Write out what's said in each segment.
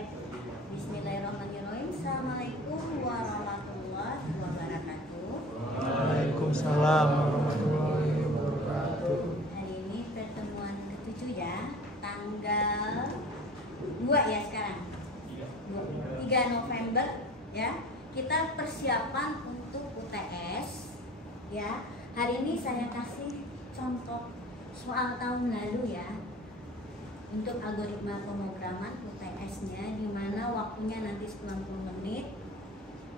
Baik, bismillahirrahmanirrahim. Assalamualaikum warahmatullahi wabarakatuh. Waalaikumsalam warahmatullahi wabarakatuh. Hari ini pertemuan ke-7 ya, tanggal 2 ya sekarang 3 November ya. Kita persiapan untuk UTS ya. Hari ini saya kasih contoh soal tahun lalu ya, untuk algoritma pemrograman UTS-nya, di mana waktunya nanti 90 menit,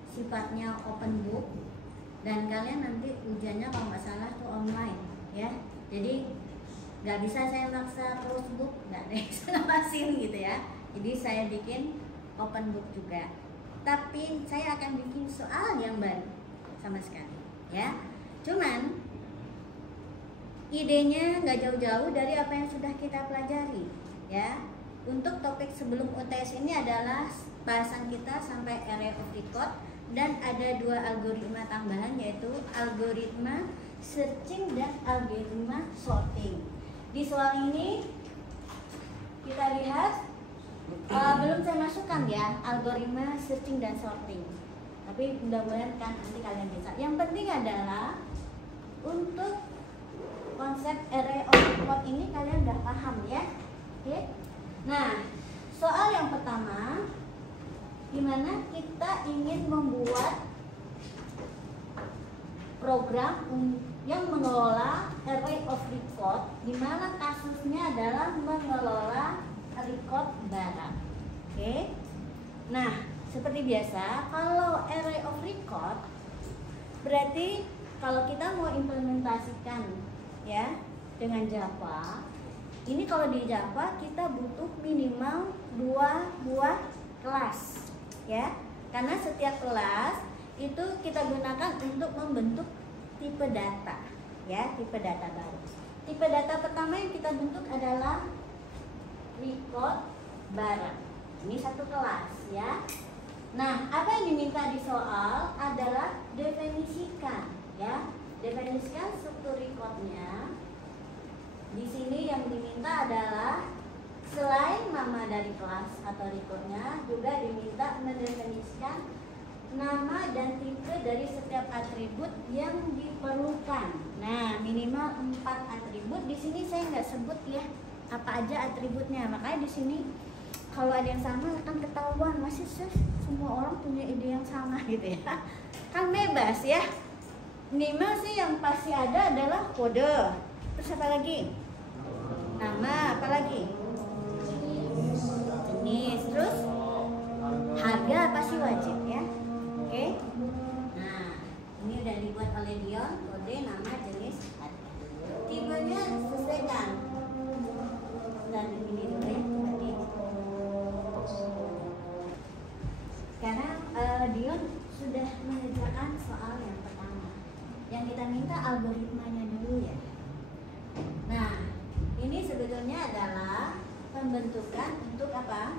sifatnya open book, dan kalian nanti ujiannya kalau nggak salah tuh online ya. Jadi nggak bisa saya maksa close book, nggak ada yang ngawasin gitu ya. Jadi saya bikin open book juga, tapi saya akan bikin soal yang baru sama sekali ya. Cuman idenya nggak jauh-jauh dari apa yang sudah kita pelajari ya. Untuk topik sebelum UTS ini adalah bahasan kita sampai array of record, dan ada 2 algoritma tambahan, yaitu algoritma searching dan algoritma sorting. Di soal ini kita lihat belum saya masukkan ya algoritma searching dan sorting, tapi mudah-mudahan kan nanti kalian bisa. Yang penting adalah untuk konsep array of record ini kalian udah paham ya. Oke. Nah, soal yang pertama, dimana kita ingin membuat program yang mengelola array of record, dimana kasusnya adalah mengelola record barang. Oke. Nah, seperti biasa, kalau array of record berarti kalau kita mau implementasikan ya dengan Java, ini kalau di Java kita butuh minimal 2 buah kelas ya, karena setiap kelas itu kita gunakan untuk membentuk tipe data ya, tipe data baru. Tipe data pertama yang kita bentuk adalah record barang. Ini satu kelas ya. Nah, apa yang diminta di soal adalah definisikan ya, definisikan struktur recordnya. Di sini yang diminta adalah selain nama dari kelas atau recordnya, juga diminta mendefinisikan nama dan tipe dari setiap atribut yang diperlukan. Nah, minimal 4 atribut. Di sini saya nggak sebut ya apa aja atributnya, makanya di sini kalau ada yang sama akan ketahuan, masih semua orang punya ide yang sama gitu ya. Kan bebas ya. Minimal sih yang pasti ada adalah kode. Terus apa lagi? Nama, apa lagi? Jenis, terus harga pasti wajib ya. Oke. Nah, ini udah dibuat oleh Dion, kode, nama, jenis, harga. Tipenya sesuaikan. Dan ini dulu ya, tadi. Sekarang Dion sudah mengerjakan soal yang pertama. Yang kita minta algoritmanya dulu ya. Nah, ini sebetulnya adalah pembentukan untuk apa?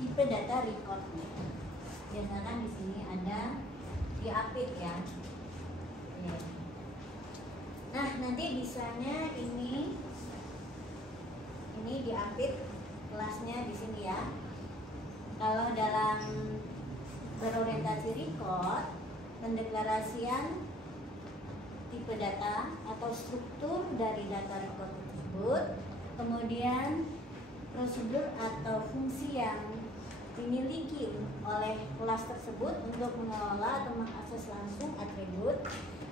Tipe data recordnya. Biasakan di sini ada diapit ya. Nah, nanti bisanya ini diapit kelasnya di sini ya. Kalau dalam berorientasi record, pendeklarasian tipe data atau struktur dari data record tersebut, kemudian prosedur atau fungsi yang dimiliki oleh kelas tersebut untuk mengelola atau mengakses langsung atribut,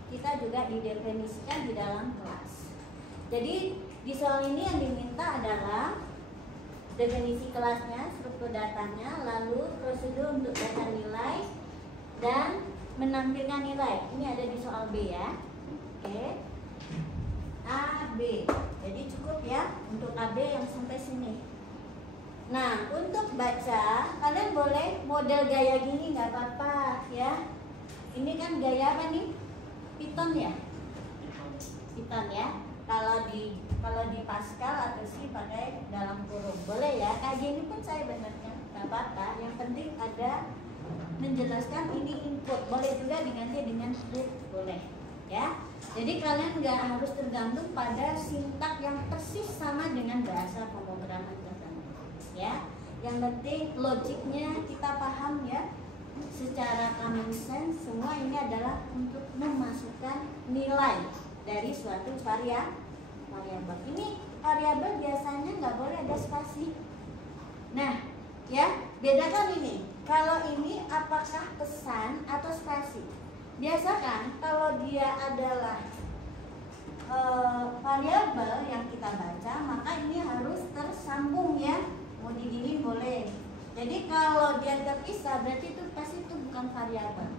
kita juga didefinisikan di dalam kelas. Jadi di soal ini yang diminta adalah definisi kelasnya, struktur datanya, lalu prosedur untuk data nilai, dan menampilkan nilai. Ini ada di soal B ya. Oke. A, B. Jadi cukup ya untuk AB yang sampai sini. Nah, untuk baca kalian boleh model gaya gini, nggak apa-apa ya. Ini kan gaya apa nih? Python ya. Python ya. Kalau di Pascal atau C pakai dalam kurung boleh ya. Kayak gini pun saya benarkan, nggak apa-apa. Yang penting ada menjelaskan ini input. Boleh juga diganti dengan read, boleh ya. Jadi kalian nggak harus tergantung pada sintak yang persis sama dengan bahasa pemrograman tertentu ya. Yang Yang penting logiknya kita paham ya. Secara common sense semua ini adalah untuk memasukkan nilai dari suatu variabel. Ini variabel biasanya nggak boleh ada spasi. Nah, ya bedakan ini. Kalau ini apakah pesan atau spasi? Biasa kan kalau dia adalah variabel yang kita baca, maka ini harus tersambung ya. Mau digini boleh. Jadi kalau dia terpisah berarti itu pasti itu bukan variabel.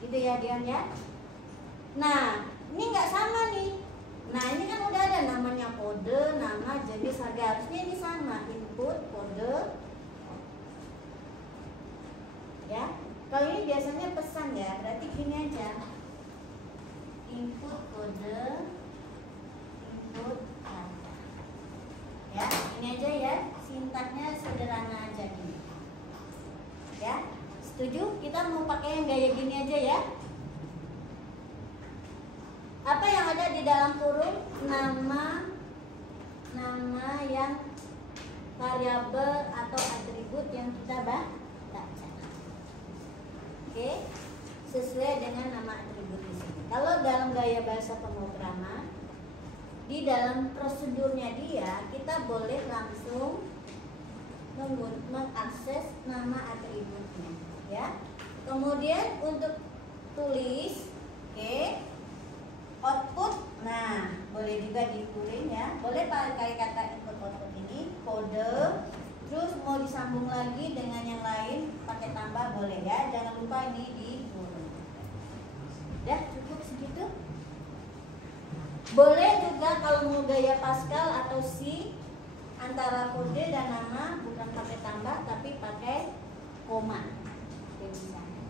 Gitu ya Dian ya. Nah, ini nggak sama nih. Nah, ini kan udah ada namanya kode, nama, jenis, harga. Harusnya ini sama, input, kode. Ya. Kalau ini biasanya pesan ya, berarti gini aja. Input kode, input harga. Ya, ini aja ya. Sintaknya sederhana aja gini. Ya, setuju? Kita mau pakai yang gaya gini aja ya. Apa yang ada di dalam kurung? Nama yang variabel atau atribut yang kita baca. Oke, sesuai dengan nama atribut di sini. Kalau dalam gaya bahasa pemrograman, di dalam prosedurnya dia kita boleh langsung mengakses nama atributnya, ya. Kemudian untuk tulis, oke, output, nah boleh juga ditulis ya. Boleh pakai kata input output ini, kode, terus mau disambung lagi dengan yang lain pakai tambah boleh ya. Jangan lupa ini di kurung. Udah cukup segitu. Boleh juga kalau mau gaya Pascal atau C, antara kode dan nama bukan pakai tambah tapi pakai koma.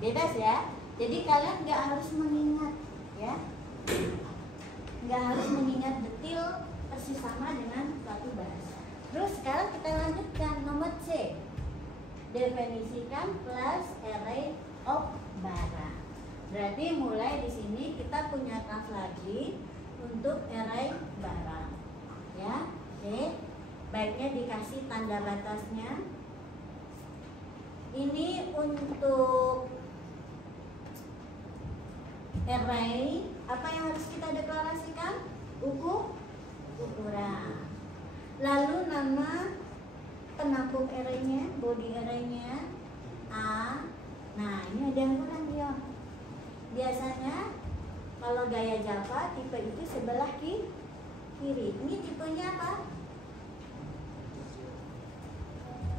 Bebas ya. Jadi kalian nggak harus mengingat ya, nggak harus mengingat detail persis sama dengan suatu bahasa. Terus sekarang kita lanjutkan nomor C. Definisikan plus array of barang. Berarti mulai di sini kita punya kelas lagi untuk array barang. Ya, oke. Baiknya dikasih tanda batasnya. Ini untuk array, apa yang harus kita deklarasikan? Ukuran. Lalu nama penampung arraynya, body arraynya A. Nah, ini ada yang kurang dia. Biasanya kalau gaya Java tipe itu sebelah kiri. Ini tipenya apa?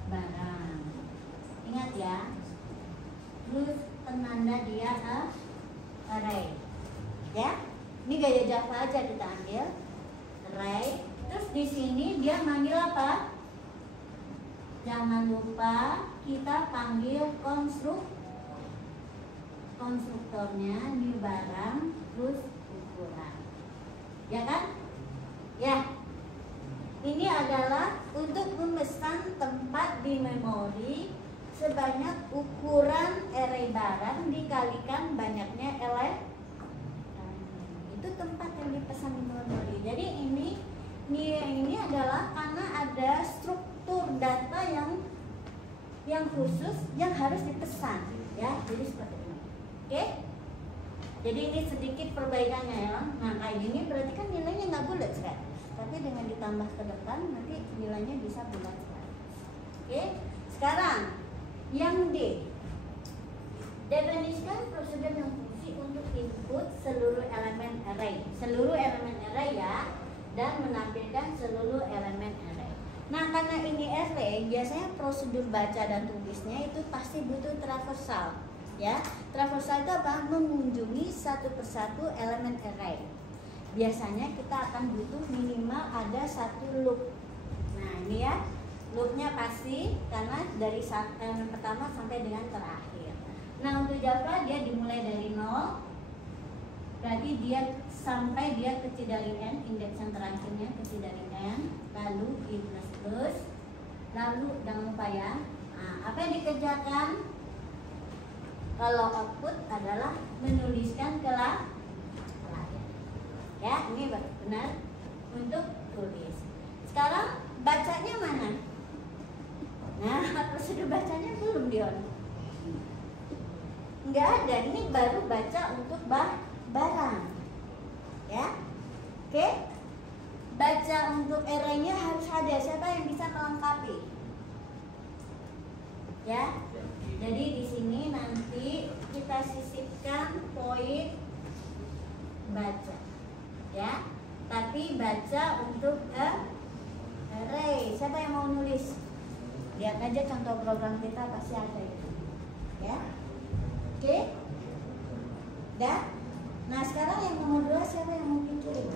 Barang. Ingat ya. Terus penanda dia array. Ya. Ini gaya Java aja kita ambil. Array. Terus di sini dia manggil apa? Jangan lupa kita panggil konstruktornya new barang terus ukuran. Ya kan? Ya. Ini adalah untuk memesan tempat di memori sebanyak ukuran array barang dikalikan banyaknya elemen. Itu tempat yang dipesan di memori. Jadi ini adalah karena ada struktur data yang khusus yang harus dipesan, ya. Jadi seperti ini. Oke? Jadi ini sedikit perbaikannya ya. Nah, kayak gini berarti kan nilainya nggak bulat kan? Tapi dengan ditambah ke depan nanti nilainya bisa bulat sekali. Oke, sekarang yang D. Definisikan prosedur yang fungsi untuk input seluruh elemen array. Seluruh elemen array ya, dan menampilkan seluruh elemen array. Nah, karena ini array, biasanya prosedur baca dan tulisnya itu pasti butuh traversal. Ya, traversal itu apa? Mengunjungi satu persatu elemen array. Biasanya kita akan butuh minimal ada satu loop. Nah, ini ya, loopnya pasti karena dari elemen pertama sampai dengan terakhir. Nah, untuk Java dia dimulai dari 0, berarti dia sampai dia kecil dari n, indeks yang terakhirnya kecil dari n, lalu i plus, lalu jangan lupa ya. Nah, apa yang dikerjakan? Kalau output adalah menuliskan ke layar. Ya, ini benar untuk tulis. Sekarang bacanya mana? Nah, prosedur bacanya belum, Dion. Nggak ada, ini baru baca untuk barang. Ya, oke. Baca untuk array-nya harus ada. Siapa yang bisa melengkapi? Ya. Jadi di sini nanti kita sisipkan poin baca. Ya. Tapi baca untuk array. Siapa yang mau nulis? Lihat aja contoh program kita pasti ada itu. Ya. Oke. Dah. Nah, sekarang yang nomor 2 siapa yang mau pikirin?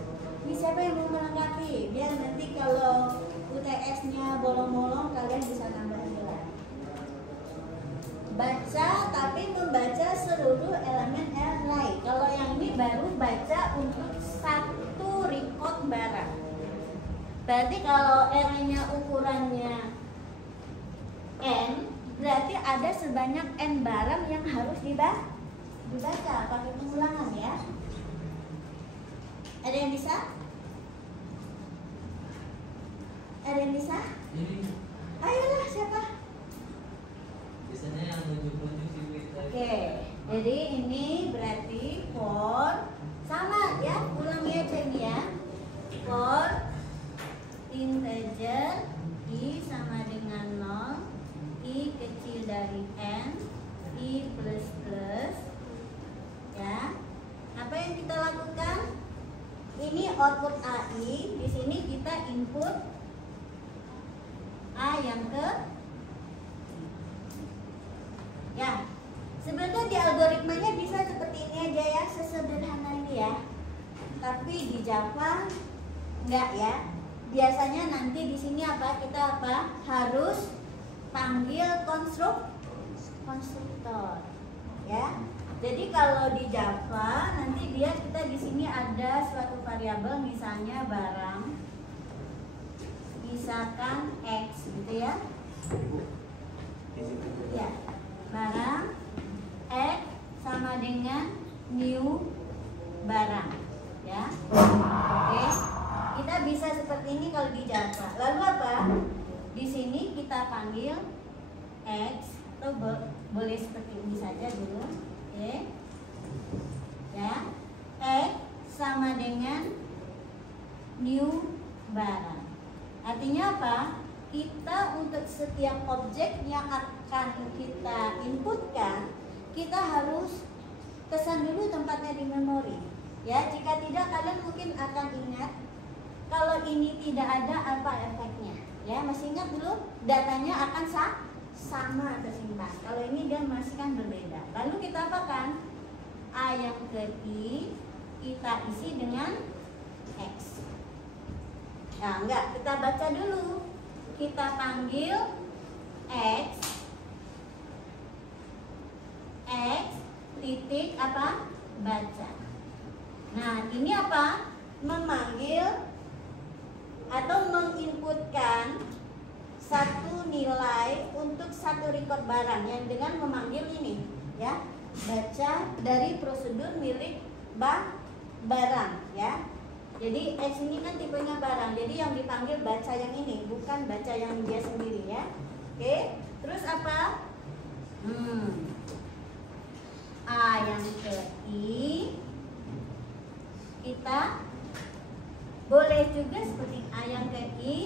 Ini siapa yang mau melengkapi? Biar nanti kalau UTS-nya bolong-bolong kalian bisa nambah nilai. Baca tapi membaca seluruh elemen array. Kalau yang ini baru baca untuk satu record barang. Berarti kalau array-nya ukurannya n, berarti ada sebanyak n barang yang harus dibaca pakai pengulangan ya. Ada yang bisa? Ada yang bisa? Ayolah, siapa? Biasanya yang nunjuk-nunjuk sih. Oke, jadi ini berarti for sama ya, ulangi aja ini ya. For integer i sama dengan 0, i kecil dari n, i plus plus. Ya, apa yang kita lakukan? Ini output AI. Di sini kita input a yang ke. Ya, sebenarnya di algoritmanya bisa seperti ini aja ya, sesederhana ini ya. Tapi di Java enggak ya. Biasanya nanti di sini kita harus panggil konstruktor. Ya. Jadi kalau di Java nanti kita di sini ada suatu variabel misalnya barang, misalkan x gitu ya. Ya, barang x sama dengan new barang, ya. Oke, kita bisa seperti ini kalau di Java. Lalu apa? Di sini kita panggil x atau boleh seperti ini saja dulu. Oke. Ya. X sama dengan new barang. Artinya apa? Kita untuk setiap objek yang akan kita inputkan, kita harus pesan dulu tempatnya di memori. Ya, jika tidak kalian mungkin akan ingat kalau ini tidak ada apa efeknya. Ya, masih ingat dulu datanya akan sama atau seimbang. Kalau ini dia masih kan berbeda. Lalu kita apakan? A yang ke I kita isi dengan X. Nah, enggak, kita baca dulu. Kita panggil X titik apa? Baca. Nah, ini apa? Memanggil atau menginputkan satu nilai untuk satu record barang yang dengan memanggil ini ya, baca dari prosedur milik barang ya. Jadi X ini kan tipenya barang, jadi yang dipanggil baca yang ini, bukan baca yang dia sendiri ya. Oke, terus apa? A yang ke I kita boleh juga seperti A yang ke I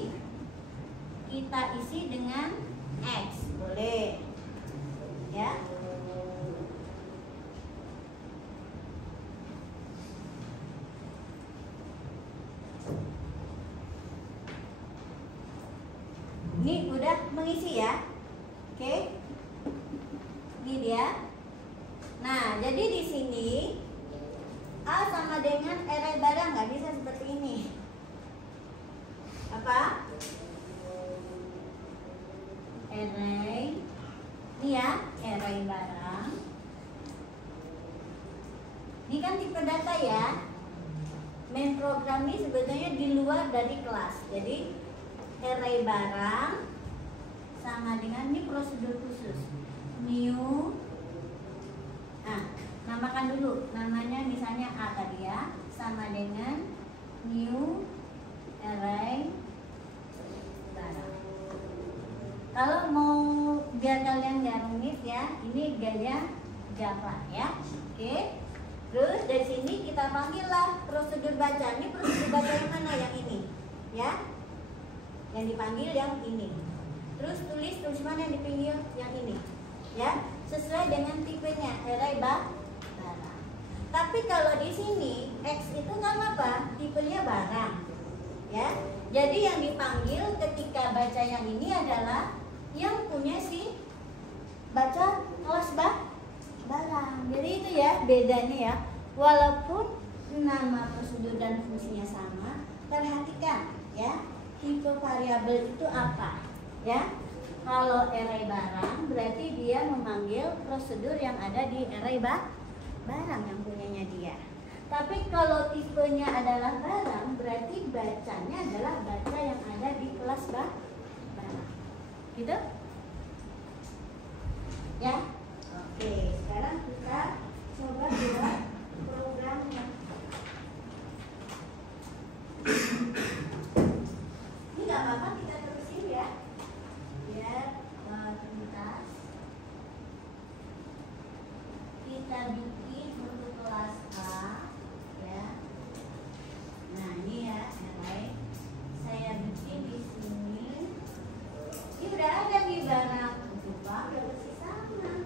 kita isi dengan X, boleh ya. Ini udah mengisi ya. Oke. Ini dia. Nah, jadi di sini A sama dengan array barang nggak bisa seperti ini. Apa? Array. Ini ya, array barang. Ini kan tipe data ya. Main program ini sebenarnya di luar dari kelas. Jadi array barang sama dengan ini prosedur khusus. New. Nah, namakan dulu. Namanya misalnya A tadi ya, sama dengan new array barang. Kalau mau biar kalian nggak rumit ya, ini gaya Java ya. Oke. Terus dari sini kita panggillah prosedur baca. Ini prosedur baca yang mana? Yang ini, ya. Yang dipanggil yang ini. Terus tulis mana yang dipanggil? Yang ini, ya. Sesuai dengan tipenya, array barang. Tapi kalau di sini X itu nggak apa, tipenya barang, ya. Jadi yang dipanggil ketika baca yang ini adalah yang punya si baca kelas barang. Jadi itu ya bedanya ya. Walaupun nama prosedur dan fungsinya sama, perhatikan ya tipe variabel itu apa ya. Kalau array barang berarti dia memanggil prosedur yang ada di array barang yang punyanya dia. Tapi kalau tipenya adalah barang berarti bacanya adalah baca yang ada di kelas barang. Gitu? Ya. Oke, sekarang kita coba buat programnya. Ini nggak apa-apa kita terusin ya, biar tuntas. Kita bikin untuk kelas A, ya. Nah ini ya, saya bikin di sini. Ini udah ada di barang lupa, udah bersih sama.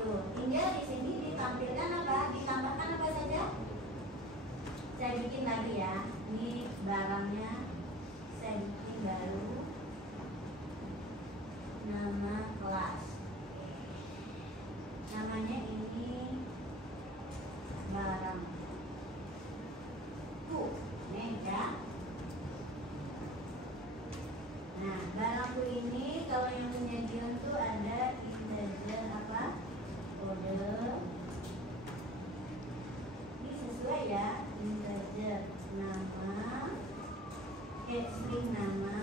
Tuh, tinggal di sini ditampilkan apa? Ditambahkan apa saja? Saya bikin lagi ya. Ini barangnya saya bikin baru. Nama kelas. Namanya ini barang. Tuh, ya. Nah, barangku ini kalau yang menjadikan tuh ada integer apa? Kode. Ini sesuai ya, integer nama, string nama,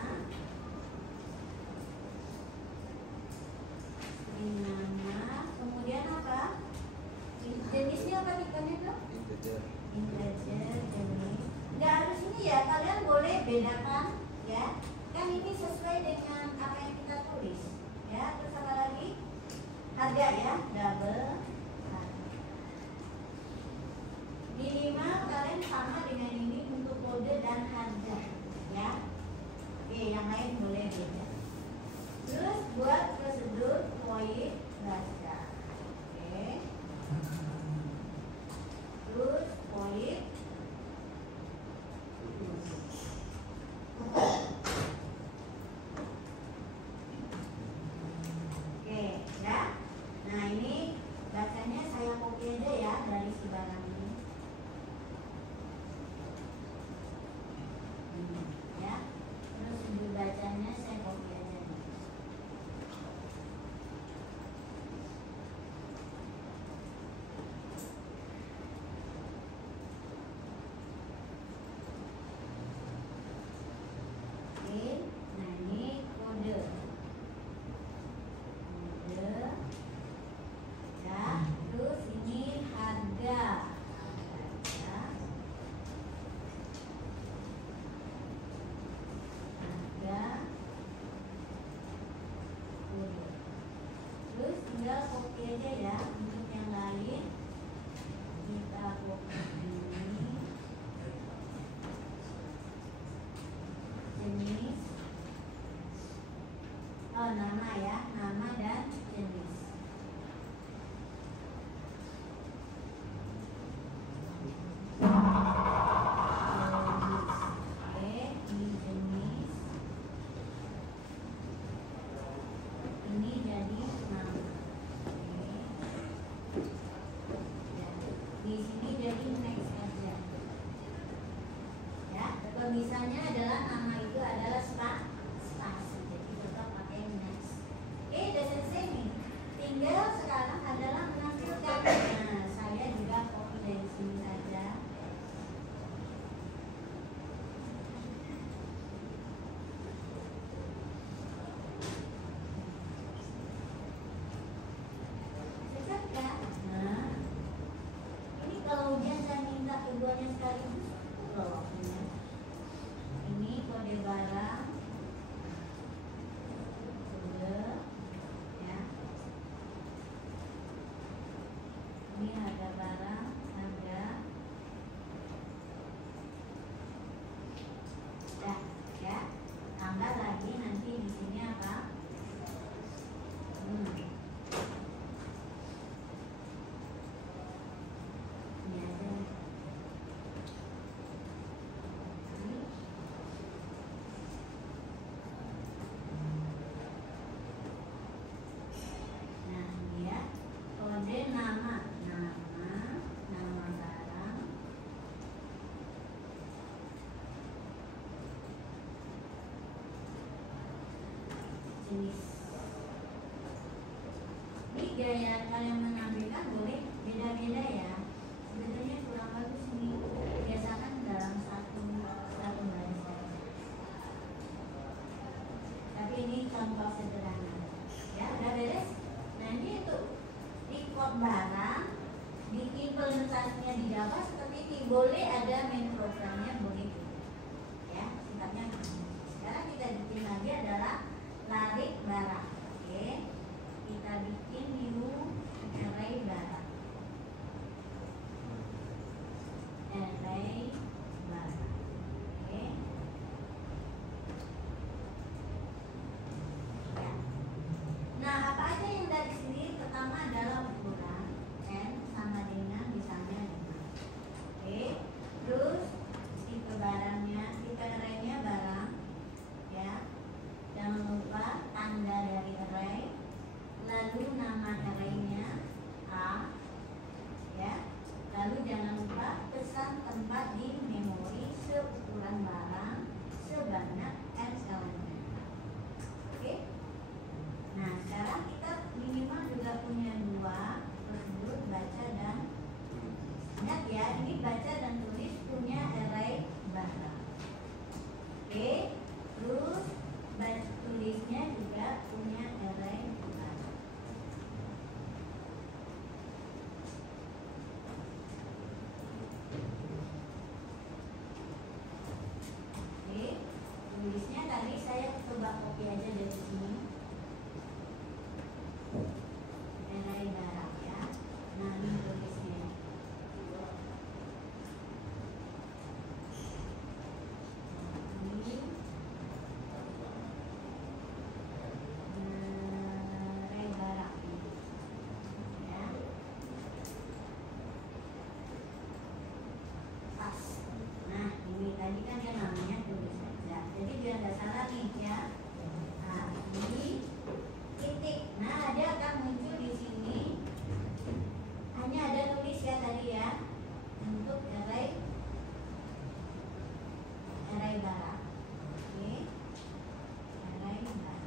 kemudian apa? Jenisnya apa tipenya tuh? Integer jenis. Nggak harus ini ya, kalian boleh bedakan ya. Kan ini sesuai dengan apa yang kita tulis ya. Terus apa lagi? Harga ya, double harga. Minimal kalian sama dengan ini untuk kode dan harga ya. Oke, yang lain boleh beda. Terus buat prosedur void baca. Oke. Terus void ya. Nah ini bacanya saya copy aja ya dari si barang ini. Ya. Terus sudut bacanya saya copy aja nih. Oke. Nah ini kode. Ya, terus ini harga. Terus tinggal copy aja ya. Untuk yang lain kita copy ini jenis, nama ya, nama dan jenis. Di sini jadi gaya kalian menampilkan boleh beda-beda ya. Sebetulnya kurang bagus nih. Biasakan dalam satu baris. Tapi ini contoh sederhana. Ya, udah beres. Nah, ini untuk record barang diimplementasinya di Java seperti ini. Boleh ada main programnya, boleh ya, sifatnya. Sekarang kita bikin lagi adalah larik barang. Oke, kita bikin new array barang. Array barang. Oke. Ya. Nah, apa aja yang dari sini? Pertama adalah ukuran n sama dengan misalnya 5. Oke. Terus tipe barangnya, tipe arraynya barang. Ya. Jangan lupa tanda dari array. Lalu nama arraynya A. Ya. Lalu jangan lupa pesan tempat di memori seukuran barang sebanyak n elemen. Oke. Nah, sekarang kita minimal juga punya 2 prosedur baca dan ingat ya, ini baca dan tulis punya array barang. Oke. Terus baca tulisnya juga punya array barang. Oke. Tulisnya tadi saya coba copy aja dari sini. Array barang ya. Nah, ini tulisnya. Ini array barang ya. Pas. Nah, ini tadi kan yang namanya tulis saja. Jadi biar nggak salah nih ya. Nah, ini titik. Nah, dia akan muncul di sini. Hanya ada tulis ya tadi ya untuk array barang. Oke. Array barang.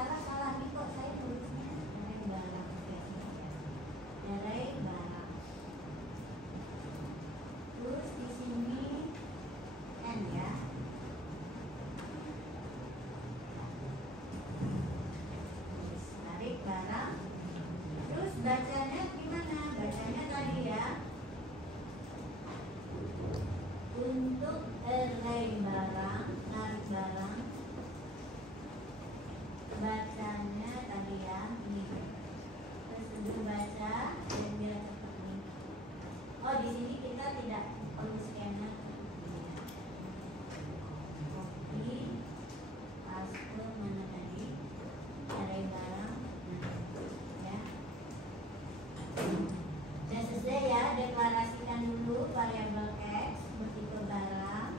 Salah nih kok saya tulisnya array barang. Oke. Array barang. Terus di sini n ya. Tarik barang. Terus bacanya gimana? Bacanya tadi ya. Untuk array barang, tarik barang. Bacanya tadi ya, ini. Prosedur baca dan biar cepat nih. Oh, di sini kita tidak perlu scanner. Copy, paste mana tadi? Array barang. Ya. Dan selesai ya, deklarasikan dulu variabel x bertipe barang.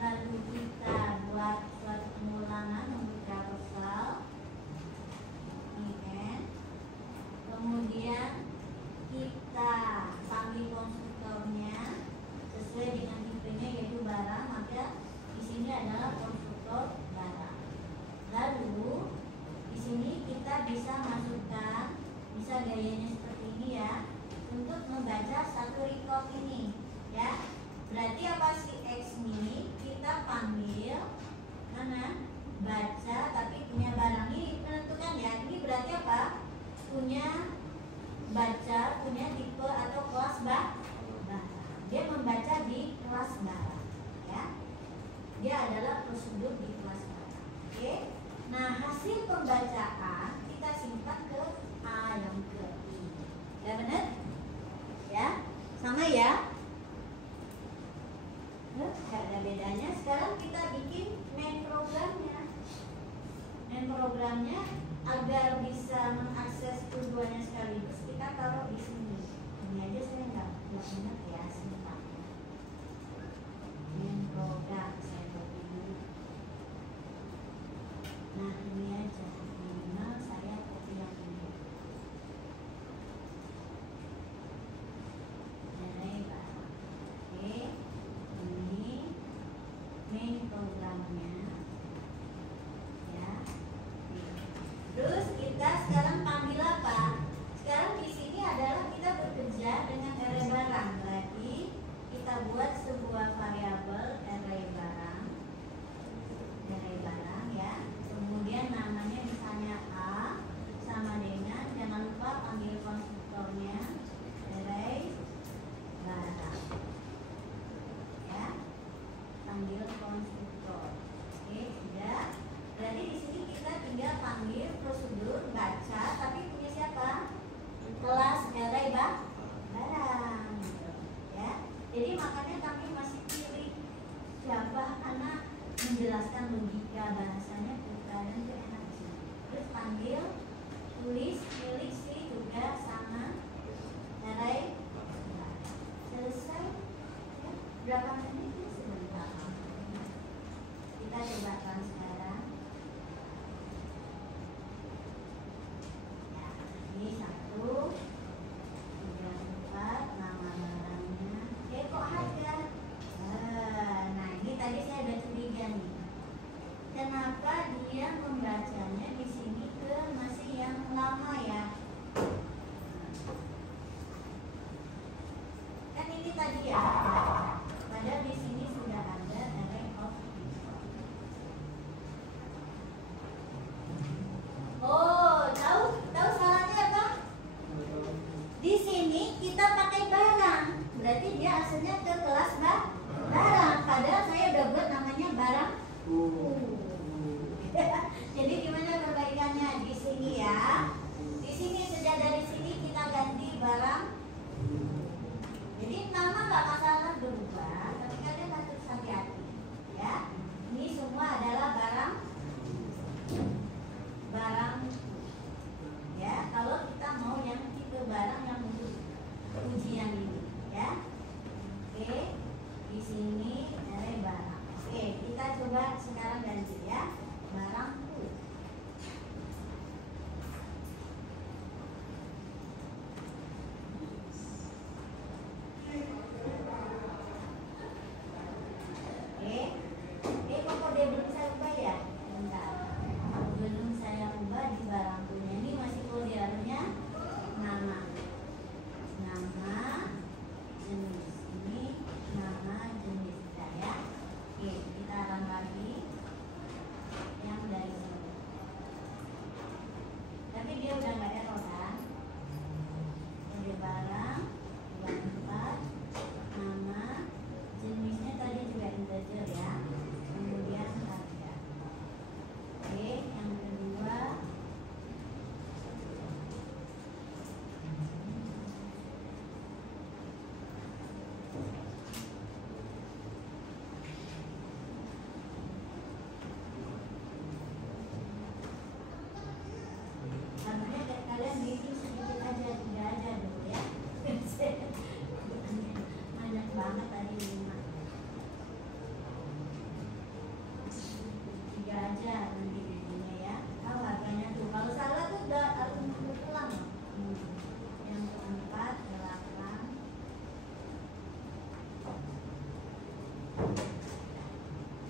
Lalu kita buat suatu pengulangan untuk carousel. Ini kan. Kemudian kita panggil konstruktornya sesuai dengan tipenya yaitu barang, maka di sini adalah konstruktor barang. Lalu di sini kita bisa masukkan, bisa gayanya seperti ini ya, untuk membaca satu record ini ya. Berarti apa sih X ini? Kita panggil mana? Baca tapi punya barang ini menentukan ya. Ini berarti apa? Punya baca, punya tipe atau kelas barang. Dia membaca di kelas barang ya. Dia adalah prosedur di kelas barang. Oke. Nah, hasil pembacaan kita simpan ke A yang ke I. Ya benar? Ya, sama ya. Gak ada bedanya. Sekarang kita bikin main programnya. Main programnya agar bisa mengakses keduanya sekaligus, kita taruh di sini. Ini aja saya nggak ingat ya simpangnya. Main program saya copy dulu. Nah, ini aja minimal saya copy yang ini. Array barang. Oke, ini main programnya ya. Terus kita panggil prosedur baca, tapi punya siapa? Kelas array barang, ya. Jadi makanya kami masih pilih Java karena menjelaskan logika bahasanya dan itu enak sih. Terus panggil, tulis, milik sih juga sama array. Selesai, ya. Berapa menit ya? Sebentar. Kita coba kan sekarang. Ya, ini 1, 3, 4, nama barangnya. Kok harga? Nah, ini tadi saya udah curiga nih. Kenapa dia membacanya di sini ke masih yang lama ya? Kan ini tadi ya. Padahal di sini sudah ada array of record. Oh, tahu salahnya apa? Di sini kita pakai barang. Berarti dia asalnya ke kelas barang. Padahal saya udah buat namanya barang. Jadi gimana perbaikannya di sini ya? Di sini sudah dari sini kita ganti barang. Jadi nama nggak masalah berubah, tapi kalian harus hati-hati, ya. Ini semua adalah barang, ya. Kalau kita mau yang tipe barang yang untuk ujian ini, ya. Oke, di sini ada barang. Oke, kita coba sekarang ganti ya, barang. Kok dia belum saya ubah ya? Bentar. Belum saya ubah di barang punya. Ini masih kodialnya nama, jenis. Ini nama jenis ya. Oke, kita run lagi yang dari sini. Tapi dia udah nggak error kan? Kode barang, 24, nama, jenisnya tadi juga integer ya. Kemudian harga. Oke, yang kedua harusnya kalian bikin sedikit aja, 3 aja dulu ya. Banyak banget tadi 5. 3 aja nanti bikinnya ya. Tahu harganya tuh. Kalau salah tuh udah harus pulang. Yang keempat 8.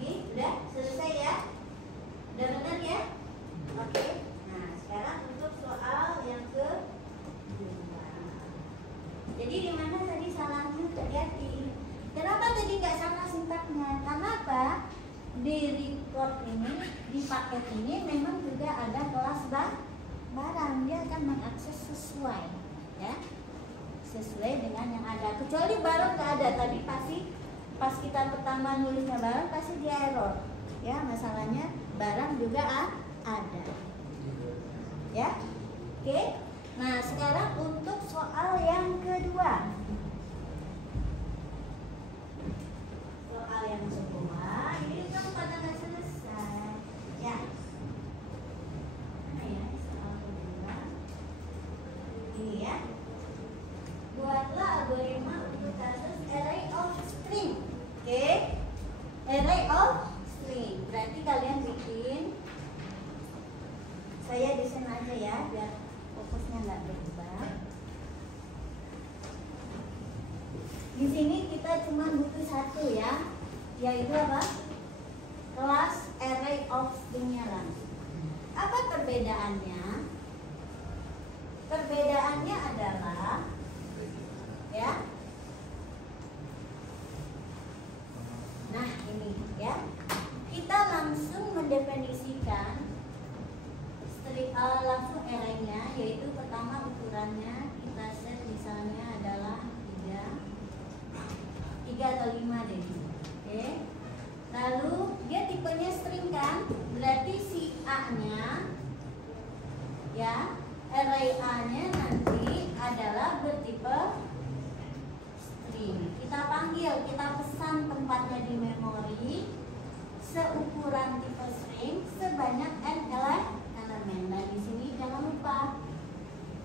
Ini udah selesai ya. Udah benar ya? Oke. Nah, sekarang untuk soal yang kedua. Jadi di mana tadi salahnya terjadi? Kenapa tadi nggak sama sintaknya? Karena apa? Di record ini, di paket ini memang juga ada kelas barang. Dia akan mengakses sesuai, ya, sesuai dengan yang ada. Kecuali barang nggak ada, tadi pasti pas kita pertama nulisnya barang pasti dia error, ya. Masalahnya barang juga ada, ya. Oke. Nah, sekarang untuk soal yang kedua. Soal yang kedua, ini kan pada nggak selesai, ya. Mana ya soal kedua? Ini ya. Buatlah algoritma untuk kasus array of string. Oke. Array of string. Berarti kalian bikin. Saya desain aja ya, biar fokusnya nggak berubah. Di sini kita cuma butuh satu ya, yaitu apa? Kelas array of string-nya langsung. Apa perbedaannya? Perbedaannya adalah, ya. Nah ini ya, kita langsung mendefinisikan langsung array-nya, yaitu pertama ukurannya kita set misalnya adalah 3 atau 5 deh. Oke. Lalu dia tipenya string kan, berarti si A-nya array A-nya nanti adalah bertipe string. Kita panggil, kita pesan tempatnya di memori seukuran tipe string sebanyak n elemen. Nah, di sini jangan lupa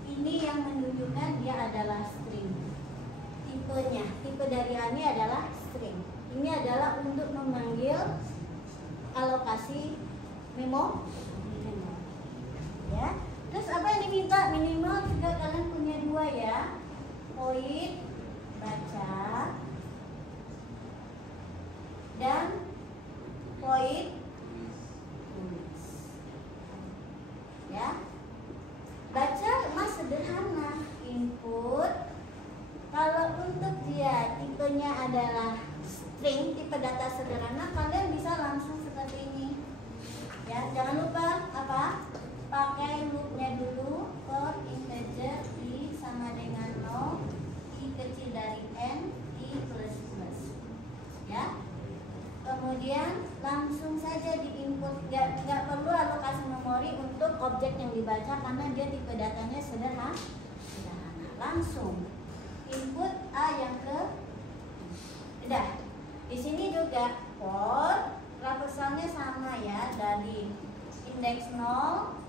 ini yang menunjukkan dia adalah string. Tipenya, tipe dari A ini adalah string. Ini adalah untuk memanggil alokasi memori. Ya. Terus apa yang diminta? Minimal juga kalian punya 2 ya. Void baca dan void tulis. Ya. Baca mas sederhana, input. Kalau untuk dia tipenya adalah string, tipe data sederhana, kalian bisa langsung seperti ini. Ya, jangan lupa apa? Pakai loopnya dulu, for integer i sama dengan 0, i kecil dari n, i plus plus. Ya. Kemudian langsung saja diinput, nggak perlu alokasi memori untuk objek yang dibaca karena dia tipe datanya sederhana. Langsung input A yang ke udah. Di sini juga for traversalnya sama ya, dari indeks 0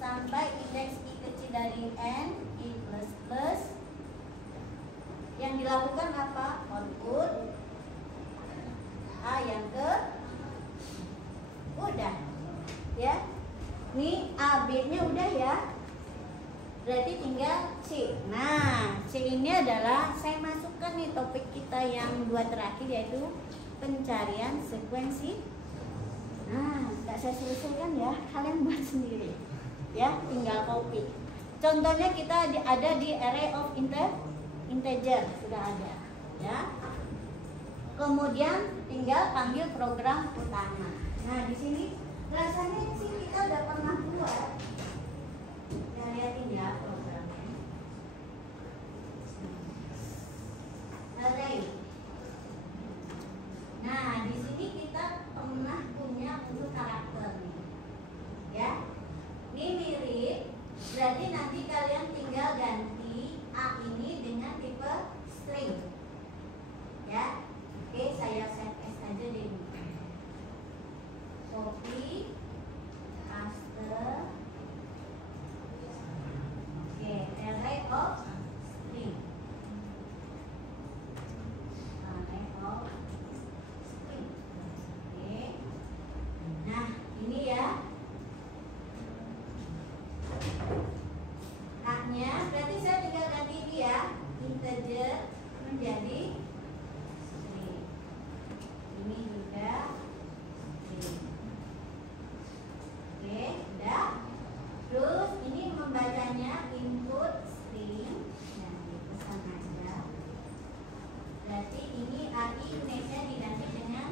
sampai indeks i kecil dari n, i plus plus. Yang dilakukan apa? Output A yang ke udah ya. Ini A B nya udah ya, berarti tinggal C. Nah, C ini adalah saya masukkan nih topik kita yang 2 terakhir, yaitu pencarian sekuensi. Nah, nggak saya selesaikan ya, kalian buat sendiri ya, tinggal copy. Contohnya kita ada di array of integer, sudah ada ya. Kemudian tinggal panggil program utama. Nah, di sini rasanya sih kita udah pernah buat. Ya, lihatin ya programnya. Array. Nah, di sini kita pernah punya untuk karakter nih. Ya. Ini mirip, berarti nanti kalian tinggal ganti A ini dengan tipe string. Ya. Oke, saya set S aja deh. Copy, paste. Oke, array of string. Array of string. Oke. Nah, ini ya. A-nya berarti saya tinggal ganti ini ya, integer menjadi string. Ini juga string. Oke, udah. Terus ini membacanya input string. Nah, dipesan aja. Berarti ini AI next-nya diganti dengan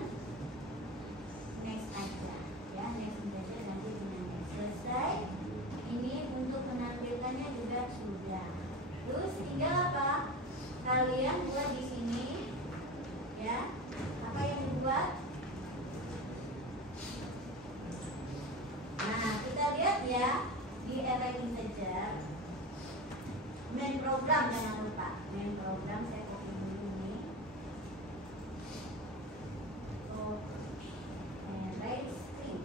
next aja. Ya, next integer ganti dengan next. Selesai. Ini untuk menampilkannya juga sudah. Terus tinggal apa? Kalian buat di sini ya. Apa yang dibuat? Nah, kita lihat ya di array integer. Main program jangan lupa. Main program saya copy dulu nih. Oh, array string.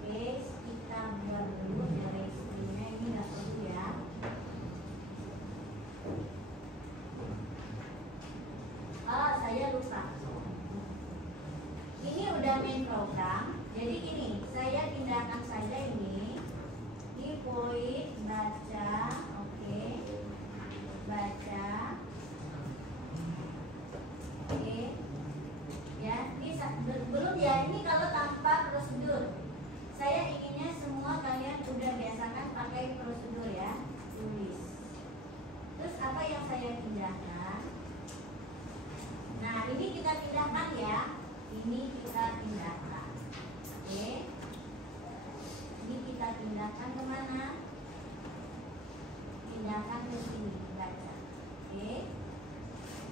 Oke, kita buat dulu array stringnya, ini nggak perlu ya. Saya lupa. Ini udah main program. Jadi gini, saya pindahkan saja ini di void baca, oke, baca, oke, ya. Ini belum ya. Ini kalau tanpa prosedur. Saya inginnya semua kalian udah biasakan pakai prosedur ya. Tulis. Terus apa yang saya pindahkan? Nah, ini kita pindahkan ya. Ini kita pindahkan. Oke. Ini kita pindahkan kemana? Pindahkan ke sini, baca. Oke.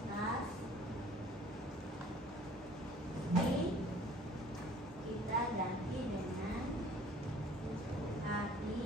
Tas. Ini kita ganti dengan AI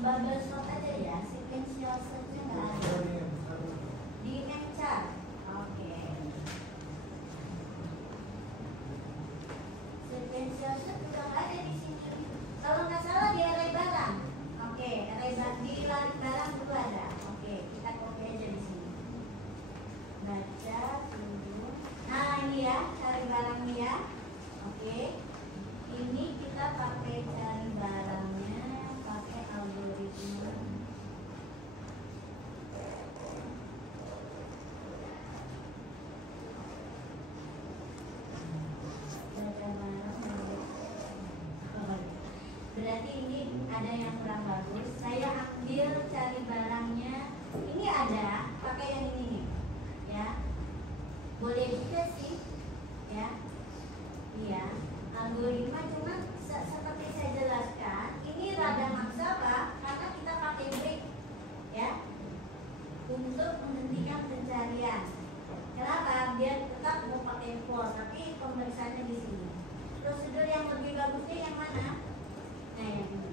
bubble sort aja ya, sequential search-nya nggak ada. Di MChart. Oke. Sequential search juga nggak ada di sini. Kalau nggak salah di array barang. Oke, array di lari barang dulu ada. Oke, kita copy aja di sini. Baca dulu. Nah ini ya, cari barangnya ya. Oke. Ini kita pakai cari barangnya, pakai algoritma. Baca barang. Berarti ini ada yang kurang bagus. Saya ambil cari barangnya. Ini ada, pakai yang ini nih. Ya. Boleh juga sih. Ya. Iya. Algoritma cuma seperti saya jelaskan, ini rada maksa Pak, karena kita pakai break ya untuk menghentikan pencarian. Kenapa? Biar tetap mau pakai for, tapi pemeriksaannya di sini. Prosedur yang lebih bagusnya yang mana? Nah yang ini.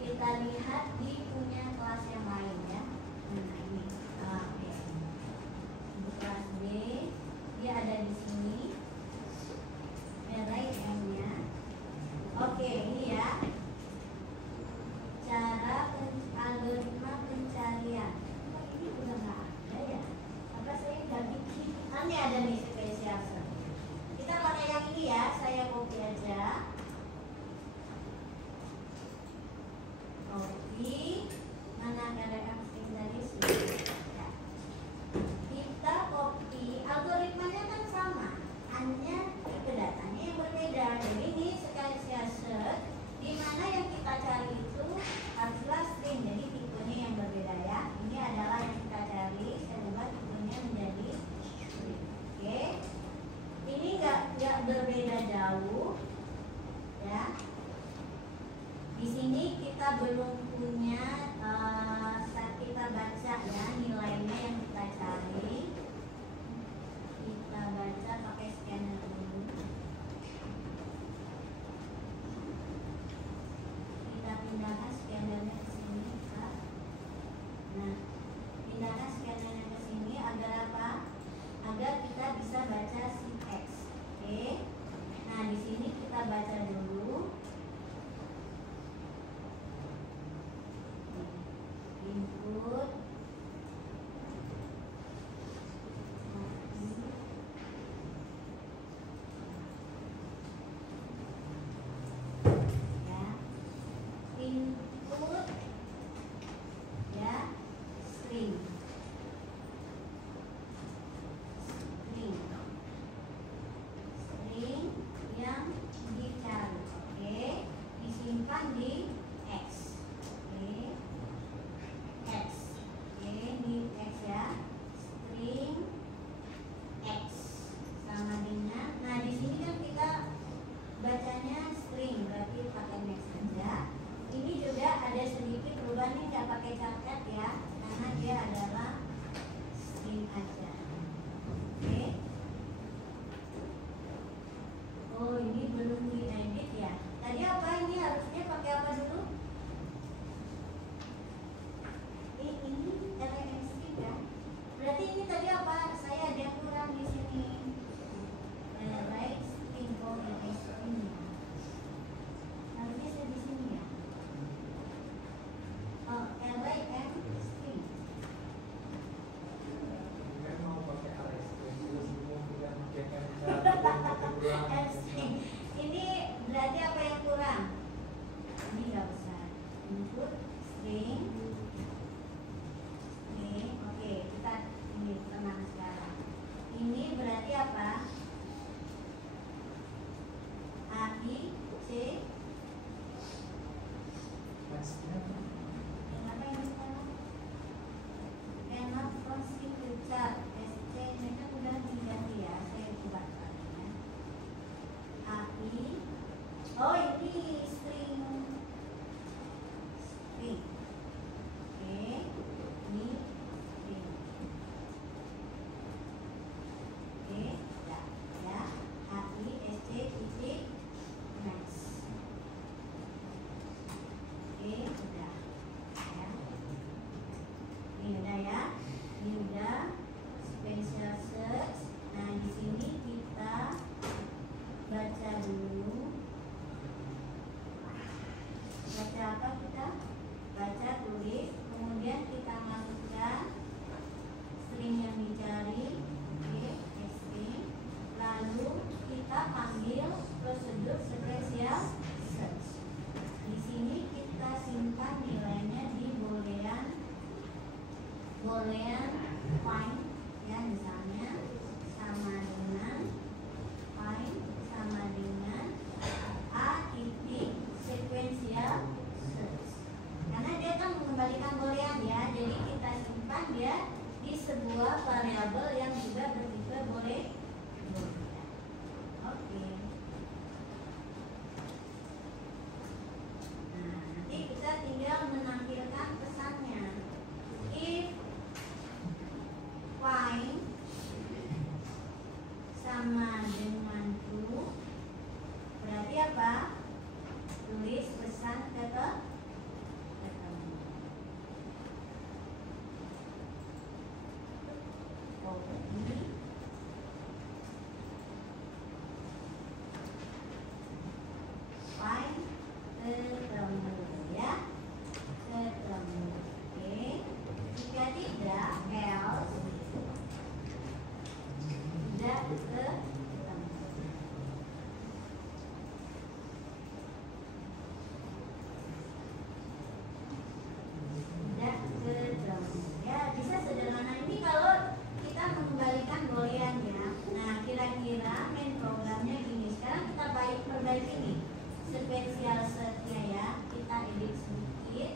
Kita lihat di punya kelas yang lain ya. Nah ini. Oke. Di kelas B dia ada di sini. Array M-nya. Oke, ini ya. Cara algoritma pencarian. Oh, ini udah nggak ada ya? Apa saya nggak bikin? Ini ada nih spesial search. Kita pakai yang ini ya. Saya copy aja. Copy. Mana ada string tadi sih? Ya. Kita copy. Algoritmanya kan sama. Hanya tipe datanya yang berbeda. Jadi ini sekali saya search, di mana yang kita cari itu haruslah string. Jadi tipenya yang berbeda ya. Ini adalah yang kita cari. Saya ubah tipenya menjadi string. Oke. Ini nggak berbeda jauh, ya. Di sini kita belum punya saat kita baca ya nilainya yang kita cari. Kita baca pakai scanner dulu. Kita pindahkan scannernya ke sini, Kak. Nah, pindahkan scannernya ke sini agar apa? Agar kita bisa baca si X. Oke. Nah, di sini kita baca dulu. Input. Input ya string yang dicari. Oke, disimpan di X. Oke, X. Oke, di X ya, string X sama dengan. Nah di sini kan kita bacanya string, berarti pakai next saja. Ini juga ada sedikit perubahan, ini nggak pakai catat ya, karena dia adalah string aja. Oke. Oh ini belum diedit ya. Tadi apa ini harusnya pakai apa dulu? Ini LMC kan? Berarti ini tadi apa? Saya ada yang kurang di sini. Right string ini. Harusnya saya di sini ya. Oh, array and string. Mau pakai array string, kemudian Ini berarti apa yang kurang? Ini nggak usah. Input string. Oke, kita ini tenang sekarang. Ini berarti apa? A, I, C. Kenapa ini sekarang? Cannot proceed to chart. SC ini kan udah diganti ya. Saya ubah soalnya. AI. Oh ini string. Boolean find ya, misalnya sama dengan find sama dengan a titik sequential search, karena dia kan mengembalikan Boolean ya, jadi kita simpan dia di sebuah variabel yang juga bertipe Boolean. Oke. Nah, nanti kita tinggal menampilkan pesannya. If find sama dengan true, berarti apa? Tulis pesan ketemu. Find ketemu ya, ketemu. Oke. Jika tidak, else tidak ketemu. Tidak ketemu. Ya, bisa sederhana ini kalau kita mengembalikan Boolean ya. Nah, kira-kira main programnya gini. Sekarang kita perbaiki nih sequential search-nya ya. Kita edit sedikit.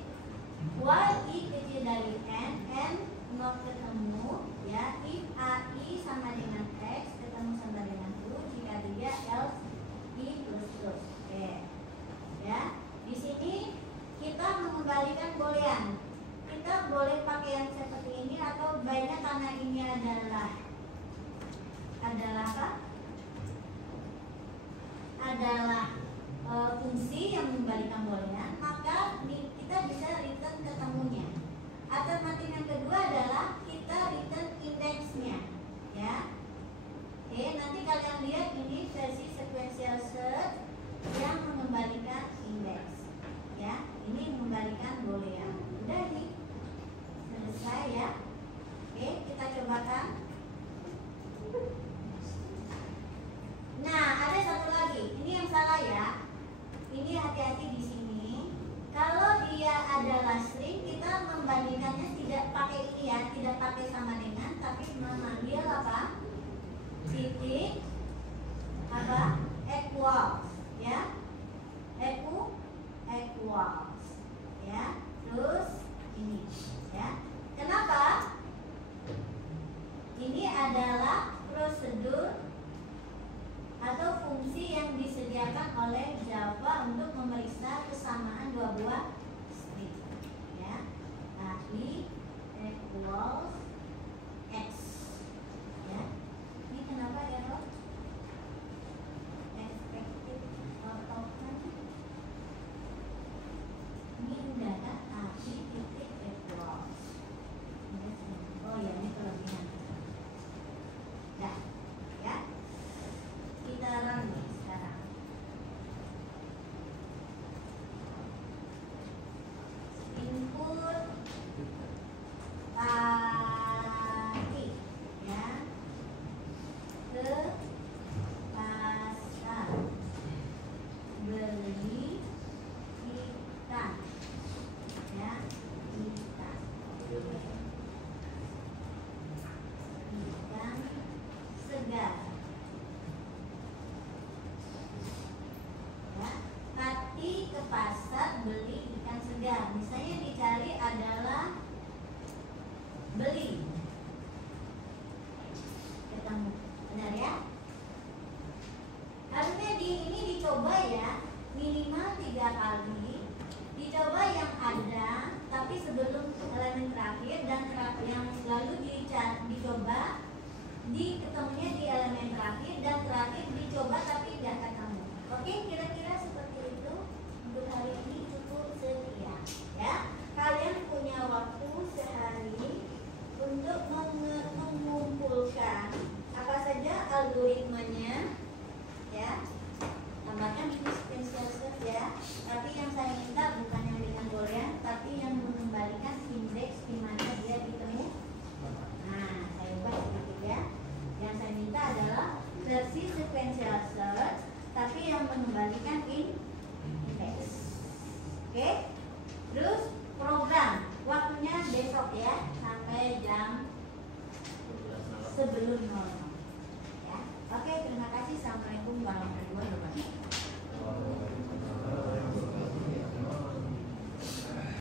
While i kecil dari n not ketemu ya. If ai sama dengan x ketemu sama dengan true, jika tidak else i plus plus. Oke. Ya. Di sini kita mengembalikan Boolean. Kita boleh pakai yang seperti ini atau banyak, karena ini adalah apa? Adalah fungsi yang mengembalikan Boolean, maka kita bisa return ketemunya. Alternatif yang kedua adalah kita return indeksnya, ya. Oke, nanti kalian lihat ini versi sequential search yang mengembalikan indeks, ya. Ini mengembalikan Boolean. Udah nih, selesai ya. Oke, kita cobakan. Nah, ada satu lagi. Ini yang salah ya. Ini hati-hati di sini. Kalau dia adalah string, kita membandingkannya tidak pakai ini ya, tidak pakai sama dengan, tapi memanggil apa? Titik apa? Equals, ya. Equals, ya. Terus ini, ya. Kenapa? Ini adalah prosedur atau fungsi yang disediakan oleh Java untuk memeriksa kesamaan dua buah string, ya. Nah, i equals x, ya. Ini kenapa error? Expected out of ini udah kan? I titik equals. Oh ya, ini kelebihan. Nah, ya. Kita run nih sekarang. Input tadi ya ke pasar beli ikan ya, ikan segar. Tati ke pasar beli ikan segar. Misalnya dicari adalah beli, ketemu, benar ya? Harusnya ini dicoba ya, minimal 3 kali. Dicoba yang ada, tapi sebelum elemen terakhir, dan yang lalu dicoba ketemunya di elemen terakhir, dan terakhir dicoba tapi tidak ketemu. Oke, kira-kira seperti itu. Untuk hari ini cukup sekian ya. Kalian punya waktu sehari untuk mengumpulkan apa saja algoritmanya ya. Tambahkan ini sequential search ya. Tapi yang saya minta bukan yang dengan Boolean, tapi yang mengembalikan indeks di mana dia ditemu. Nah, saya ubah sedikit ya. Yang saya minta adalah versi sequential search, tapi yang mengembalikan indeks. Oke? Terus program waktunya besok ya, sampai jam sebelum 0.